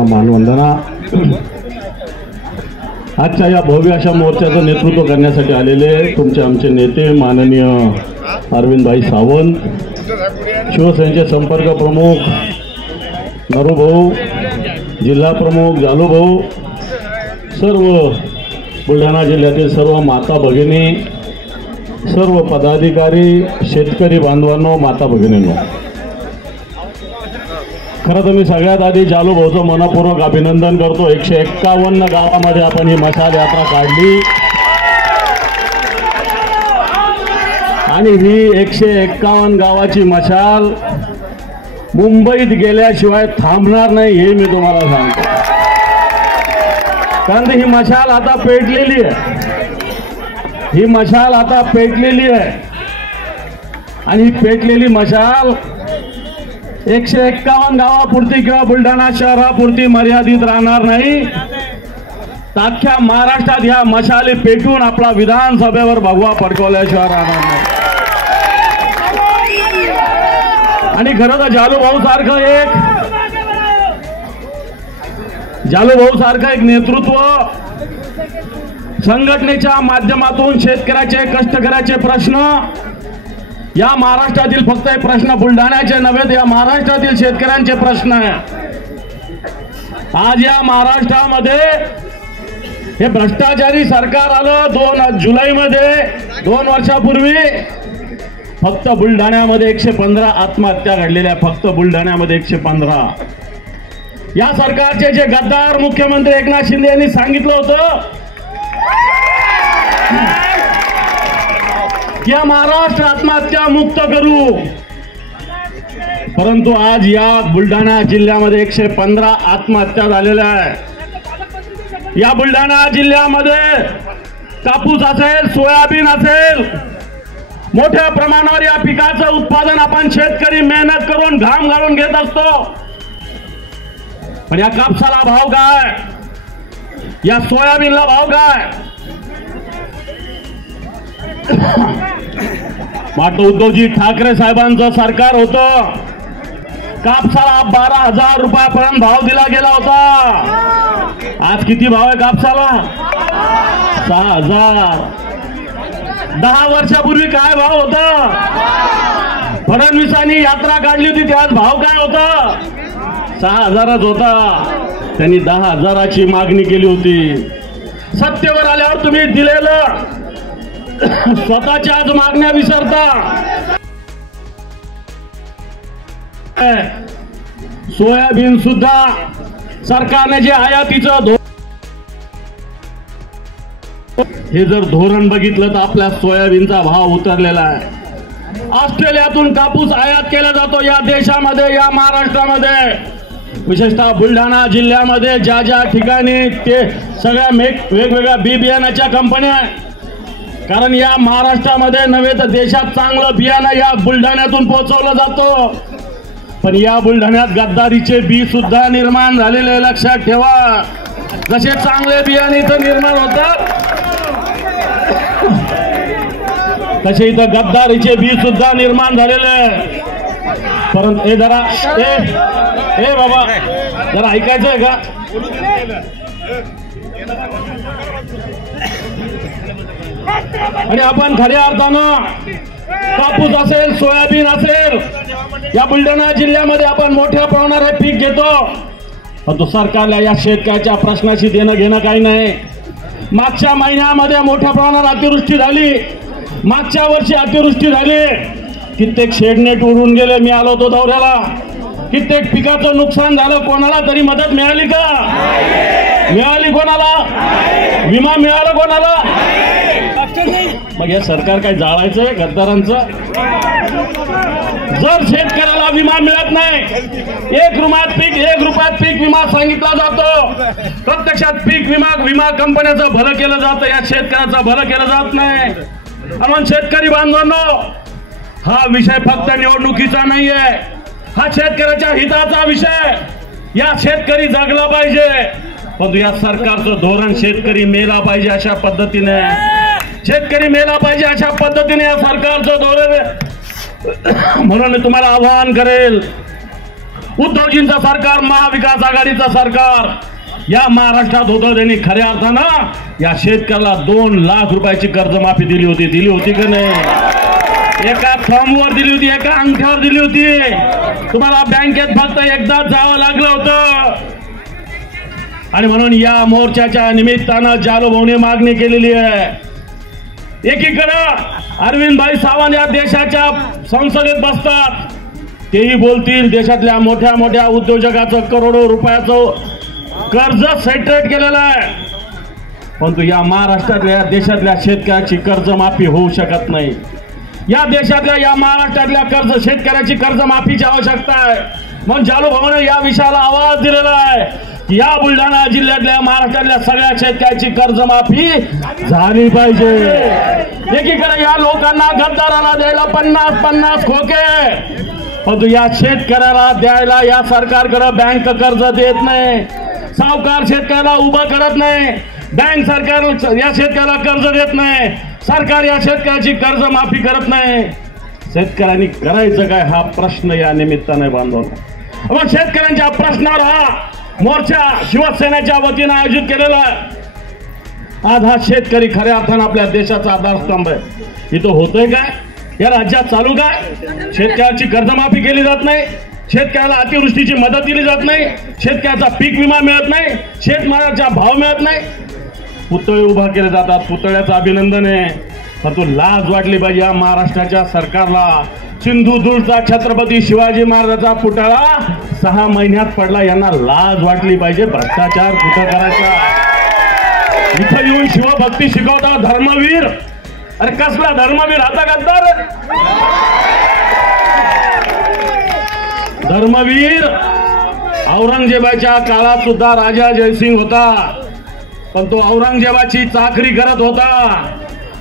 सर्वांना मानवंदना। आजच्या या भव्य अशा मोर्चाचं नेतृत्व करण्यासाठी आलेले तुमचे आमचे नेते माननीय अरविंदभाई सावंत, शिवसेनेचे संपर्क प्रमुख नरूभाऊ, जिल्हा प्रमुख जालूभाऊ, सर्व बुलढाणा जिल्ह्यातील सर्व माता भगिनी, सर्व पदाधिकारी, शेतकरी बांधवांनो, माता भगिनींनो, खरं तर मी सगळ्यात आधी जालूभाऊचं मनपूर्वक अभिनंदन करतो। 151 गावामध्ये आपण ही मशाल यात्रा काढली आणि ही 151 गावाची मशाल मुंबईत गेल्याशिवाय थांबणार नाही हे मी तुम्हाला सांगतो। कारण ही मशाल आता पेटलेली आहे, ही मशाल आता पेटलेली आहे आणि ही पेटलेली मशाल 151 गावापुरती किंवा बुलढाणा शहरापुरती मर्यादित राहणार नाही। अख्ख्या महाराष्ट्रात ह्या मशाली पेटून आपला विधानसभेवर भगवा फडकवल्याशिवाय राहणार नाही। आणि खरं तर जालूभाऊ सारखं एक नेतृत्व संघटनेच्या माध्यमातून शेतकऱ्याचे, कष्टकऱ्याचे प्रश्न, या महाराष्ट्रातील फक्त हे प्रश्न बुलढाण्याचे नव्हे, या महाराष्ट्रातील शेतकऱ्यांचे प्रश्न आहे। आज या महाराष्ट्रामध्ये हे भ्रष्टाचारी सरकार आलं 2 जुलैमध्ये, 2 वर्षापूर्वी फक्त बुलढाण्यामध्ये 115 आत्महत्या घडलेल्या, फक्त बुलढाण्यामध्ये 115। या सरकारचे जे गद्दार मुख्यमंत्री एकनाथ शिंदे यांनी सांगितलं होतं की महाराष्ट्र आत्महत्या मुक्त करू, परंतु आज या बुलढाणा जिल्ह्यामध्ये 115 आत्महत्या झालेल्या आहे। या बुलढाणा जिल्ह्यामध्ये कापूस असेल, सोयाबीन असेल, मोठ्या प्रमाणावर या पिकाचं उत्पादन आपण शेतकरी मेहनत करून घाम घालून घेत असतो, पण या कापसाला भाव काय, या सोयाबीनला भाव काय? मात्र उद्धवजी ठाकरे साहेबांचं सरकार होतं, कापसाला 12,000 रुपयापर्यंत भाव दिला गेला होता। आज किती भाव आहे कापसाला? 6,000। 10 वर्षापूर्वी काय भाव होता? फडणवीसांनी यात्रा काढली होती त्यात भाव काय होता? 6,000च होता। त्यांनी 10,000ची मागणी केली होती। सत्तेवर आल्यावर तुम्ही दिलेलं स्वतःच्याच मागण्या विसरता। सोयाबीन सुद्धा सरकारने जे आयातीचं हे जर धोरण बघितलं तर आपल्या सोयाबीनचा भाव उतरलेला आहे। ऑस्ट्रेलियातून कापूस आयात केला जातो या देशामध्ये, या महाराष्ट्रामध्ये, विशेषतः बुलढाणा जिल्ह्यामध्ये ज्या ज्या ठिकाणी ते सगळ्या वेगवेगळ्या बी बियाण्याच्या कंपन्या आहेत, कारण या महाराष्ट्रामध्ये नव्हे तर देशात चांगलं बियाणं या बुलढाण्यातून पोहोचवलं जातं, पण या बुलढाण्यात गद्दारीचे बी सुद्धा निर्माण झालेले लक्षात ठेवा। जसे चांगले बियाणे इथं निर्माण होतात तसे इथं गद्दारीचे बी सुद्धा निर्माण झालेले। परंतु हे जरा हे बाबा जरा ऐकायचंय का? आणि आपण खऱ्या अर्थानं कापूस असेल, सोयाबीन असेल, या बुलढाणा जिल्ह्यामध्ये आपण मोठ्या प्रमाणावर पीक घेतो, परंतु सरकारला या शेतकऱ्याच्या प्रश्नाशी देणं घेणं काही नाही। मागच्या महिन्यामध्ये मोठ्या प्रमाणावर अतिवृष्टी झाली, मागच्या वर्षी अतिवृष्टी झाली, कित्येक शेडनेट उडून गेले। मी आलो होतो दौऱ्याला, कित्येक पिकाचं नुकसान झालं, कोणाला तरी मदत मिळाली का? मिळाली कोणाला? विमा मिळाला कोणाला? मग या सरकार काय जाळायचंय गद्दारांचं? जर शेतकऱ्याला विमा मिळत नाही, 1 रुपयात पीक विमा सांगितला जातो, प्रत्यक्षात पीक विमा कंपन्याचं भलं केलं जातं, या शेतकऱ्याचं भलं केलं जात नाही। म्हणून शेतकरी बांधवांनो, हा विषय फक्त निवडणुकीचा नाहीये, हा शेतकऱ्याच्या हिताचा विषय। या शेतकरी जगला पाहिजे, परंतु या सरकारचं धोरण शेतकरी मेला पाहिजे अशा पद्धतीने, शेतकरी मेला पाहिजे अशा पद्धतीने या सरकारचं धोरण। म्हणून मी तुम्हाला आवाहन करेल, उद्धवजींचं सरकार, महाविकास आघाडीचं सरकार या महाराष्ट्रात होतं. त्यांनी खऱ्या अर्थानं या शेतकऱ्याला 2 लाख रुपयाची कर्जमाफी दिली होती का नाही? एका फॉर्मवर दिली होती, एका अंगठ्यावर दिली होती. तुम्हाला बँकेत फक्त एकदाच जावं लागलं होतं. आणि म्हणून या मोर्चाच्या निमित्तानं जालूभाऊने मागणी केलेली आहे. एकीकडे अरविंदभाई सावंत या देशाच्या संसदेत बसतात, तेही बोलतील देशातल्या मोठ्या मोठ्या उद्योजकाचं करोडो रुपयाचं कर्ज सेटरेट केलेलं आहे. परंतु या महाराष्ट्रातल्या देशातल्या शेतकऱ्याची कर्जमाफी होऊ शकत नाही. या देशातल्या या महाराष्ट्रातल्या शेतकऱ्याची कर्जमाफीची आवश्यकता आहे. म्हणून जालूभाऊने या विषयाला आवाज दिलेला आहे की या बुलढाणा जिल्ह्यातल्या महाराष्ट्रातल्या सगळ्या शेतकऱ्याची कर्जमाफी झाली पाहिजे. एकीकडे या लोकांना गद्दाराला द्यायला 50-50 खोके, परंतु या शेतकऱ्याला द्यायला या सरकारकडे बँक कर्ज देत नाही. सावकार शेतकऱ्याला उभं करत नाही. बँक सरकार या शेतकऱ्याला कर्ज देत नाही. सरकार या शेतकऱ्याची कर्ज माफी करत नाही. शेतकऱ्यांनी करायचं काय हा प्रश्न या निमित्ताने बांधवला. मग शेतकऱ्यांच्या प्रश्नावर हा मोर्चा शिवसेनेच्या वतीने आयोजित केलेला आहे. आज हा शेतकरी खऱ्या अर्थानं आपल्या देशाचा आधारस्तंभ आहे. इथं होतंय काय? या राज्यात चालू काय? शेतकऱ्याची कर्जमाफी केली जात नाही, शेतकऱ्याला अतिवृष्टीची मदत दिली जात नाही, शेतकऱ्याचा पीक विमा मिळत नाही, शेतमालाचा भाव मिळत नाही. पुतळे उभा केले जातात, पुतळ्याचं अभिनंदन आहे. परंतु लाज वाटली पाहिजे या महाराष्ट्राच्या सरकारला. सिंधुदुर्गचा छत्रपती शिवाजी महाराजांचा पुतळा 6 महिन्यात पडला, यांना लाज वाटली पाहिजे भ्रष्टाचार कुठं करायचा. इथं येऊन शिवभक्ती शिकवता धर्मवीर. अरे कसला धर्मवीर? आता गद्दार धर्मवीर. औरंगजेबाच्या काळात सुद्धा राजा जयसिंग होता, पण तो औरंगजेबाची चाकरी करत होता.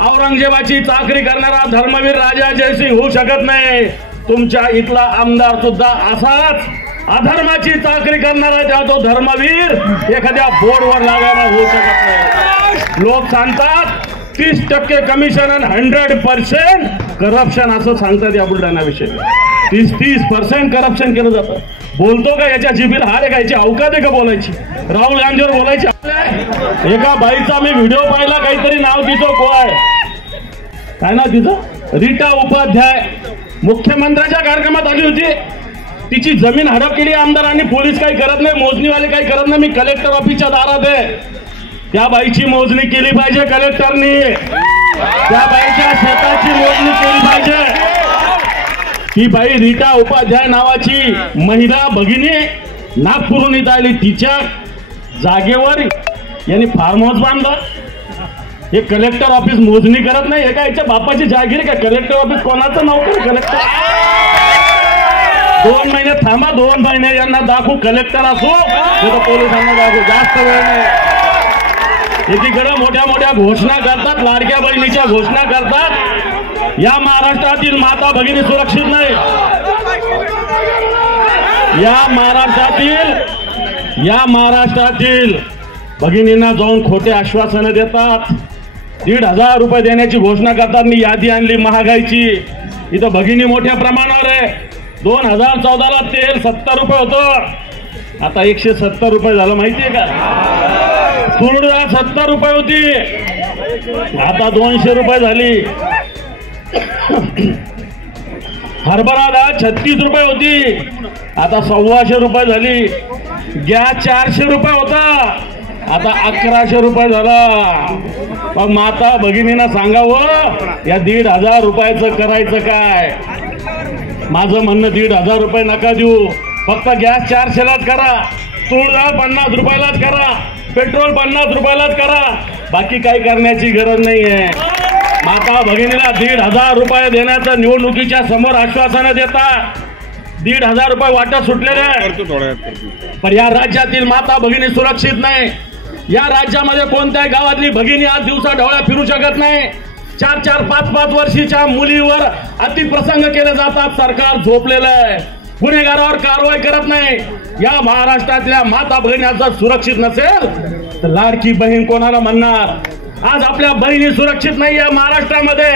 औरंगजेबाची चाकरी करणारा धर्मवीर राजा जयसिंग होऊ शकत नाही. तुमच्या इथला आमदार सुद्धा असाच अधर्माची चाकरी करणारा तेव्हा तो धर्मवीर एखाद्या बोर्डवर लागायला होऊ शकत नाही. लोक सांगतात 30% कमिशन आणि 100% करप्शन असं सांगतात या बुलढाण्याविषयी. 30% करप्शन केलं जातं. बोलतो का? याच्या जिभेला हार आहे का? याची अवकात आहे का बोलायची? राहुल गांधीवर बोलायची? एका बाईचा मी व्हिडिओ पाहिला, काहीतरी नाव तिचं काय ना तिचं रीटा उपाध्याय मुख्यमंत्र्यांच्या कार्यक्रमात आली होती. तिची जमीन हडप केली आमदारांनी. पोलीस काही करत नाही, मोजणीवाले काही करत नाही. मी कलेक्टर ऑफिसच्या दारात आहे. त्या बाईची मोजणी केली पाहिजे कलेक्टरनी. त्या बाईच्या शेताची मोजणी केली पाहिजे. ही बाई रीटा उपाध्याय नावाची महिला भगिनी नागपूरहून इथं आली. तिच्या जागेवर यांनी फार्म हाऊस बांधलं. हे कलेक्टर ऑफिस मोजणी करत नाही. एका याच्या बापाची जागीर का? कलेक्टर ऑफिस कोणाचं नाव कर? कलेक्टर 2 महिने थांबा, 2 महिने यांना दाखवू. कलेक्टर असो पोलिसांना दाखवू. जास्त वेळ नाही. एकीकडे मोठ्या मोठ्या घोषणा करतात, लाडक्या बहिणीच्या घोषणा करतात. या महाराष्ट्रातील माता भगिनी सुरक्षित नाही. या महाराष्ट्रातील भगिनींना जाऊन खोटे आश्वासनं देतात. 1,500 रुपये देण्याची घोषणा करतात. मी यादी आणली महागाईची. इथं भगिनी मोठ्या प्रमाणावर आहे. 2014ला तेल 70 रुपये होतं, आता 170 रुपये झालं. माहितीये का? तूर डाळ 70 रुपये होती, आता 200 रुपये झाली. हरभरा डाळ 36 रुपये होती, आता 1,200 रुपये झाली. गॅस 400 रुपये होता, आता 1,100 रुपये झाला. मग माता भगिनींना सांगावं या 1,500 रुपयाचं करायचं काय? माझं म्हणणं 1,500 रुपये नका देऊ. फक्त गॅस 400लाच करा, तूर डाळ 50 रुपयालाच करा, पेट्रोल 50 रुपयालाच करा. बाकी काही करण्याची गरज नाहीये. माता भगिनीला 1,500 रुपये देण्याचं निवडणुकीच्या समोर आश्वासनं देतात. 1,500 रुपये वाटत सुटलेले. पण या राज्यातील माता भगिनी सुरक्षित नाही. या राज्यामध्ये कोणत्याही गावातली भगिनी आज दिवसा ढवळ्या फिरू शकत नाही. 4-4, 5-5 वर्षीच्या मुलीवर अतिप्रसंग केले जातात. सरकार झोपलेलं आहे, गुन्हेगारावर कारवाई करत नाही. या महाराष्ट्रातल्या माता भगिनी जर सुरक्षित नसेल तर लाडकी बहीण कोणाला म्हणणार? आज आपल्या बहिणी सुरक्षित नाही या महाराष्ट्रामध्ये.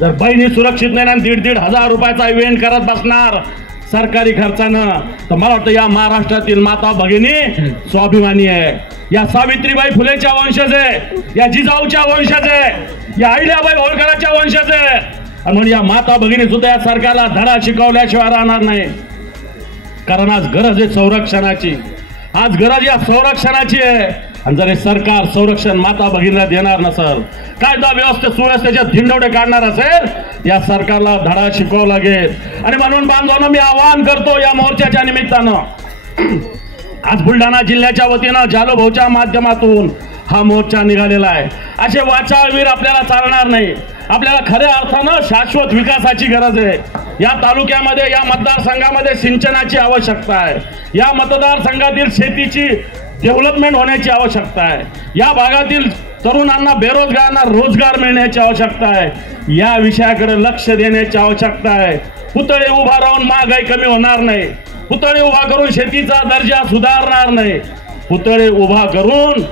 जर बहिणी सुरक्षित नाही ना 1,500 रुपयाचा इव्हेंट करत बसणार, सरकारी खर्चानं, तर मला वाटतं या महाराष्ट्रातील माता भगिनी स्वाभिमानी आहे. या सावित्रीबाई फुलेच्या वंशज आहे, या जिजाऊच्या वंशज आहे, या अहिल्याबाई होळकरांच्या वंशज आहे. आणि म्हणून या माता भगिनी सुद्धा या सरकारला धडा शिकवल्याशिवाय राहणार नाही. कारण आज गरज आहे संरक्षणाची, आज गरज या संरक्षणाची आहे. आणि जर हे सरकार संरक्षण माता भगिनीला देणार नसेल, कायदा व्यवस्था सुव्यवस्थेच्या धिंडवडे काढणार असेल, या सरकारला धडा शिकवावा लागेल. आणि म्हणून बांधवांनो, मी आवाहन करतो या मोर्चाच्या निमित्तानं, आज बुलढाणा जिल्ह्याच्या वतीनं जालूभाऊच्या माध्यमातून हा मोर्चा निघालेला आहे. असे वाचाळवीर आपल्याला चालणार नाही. आपल्याला खऱ्या अर्थानं शाश्वत विकासाची गरज आहे. या तालुक्यामध्ये, या मतदारसंघामध्ये सिंचनाची आवश्यकता आहे. या मतदारसंघातील शेतीची डेव्हलपमेंट होण्याची आवश्यकता आहे. या भागातील तरुणांना, बेरोजगारांना रोजगार मिळण्याची आवश्यकता आहे. या विषयाकडे लक्ष देण्याची आवश्यकता आहे. पुतळे उभा राहून महागाई कमी होणार नाही. पुतळे उभा करून शेतीचा दर्जा सुधारणार नाही. पुतळे उभा करून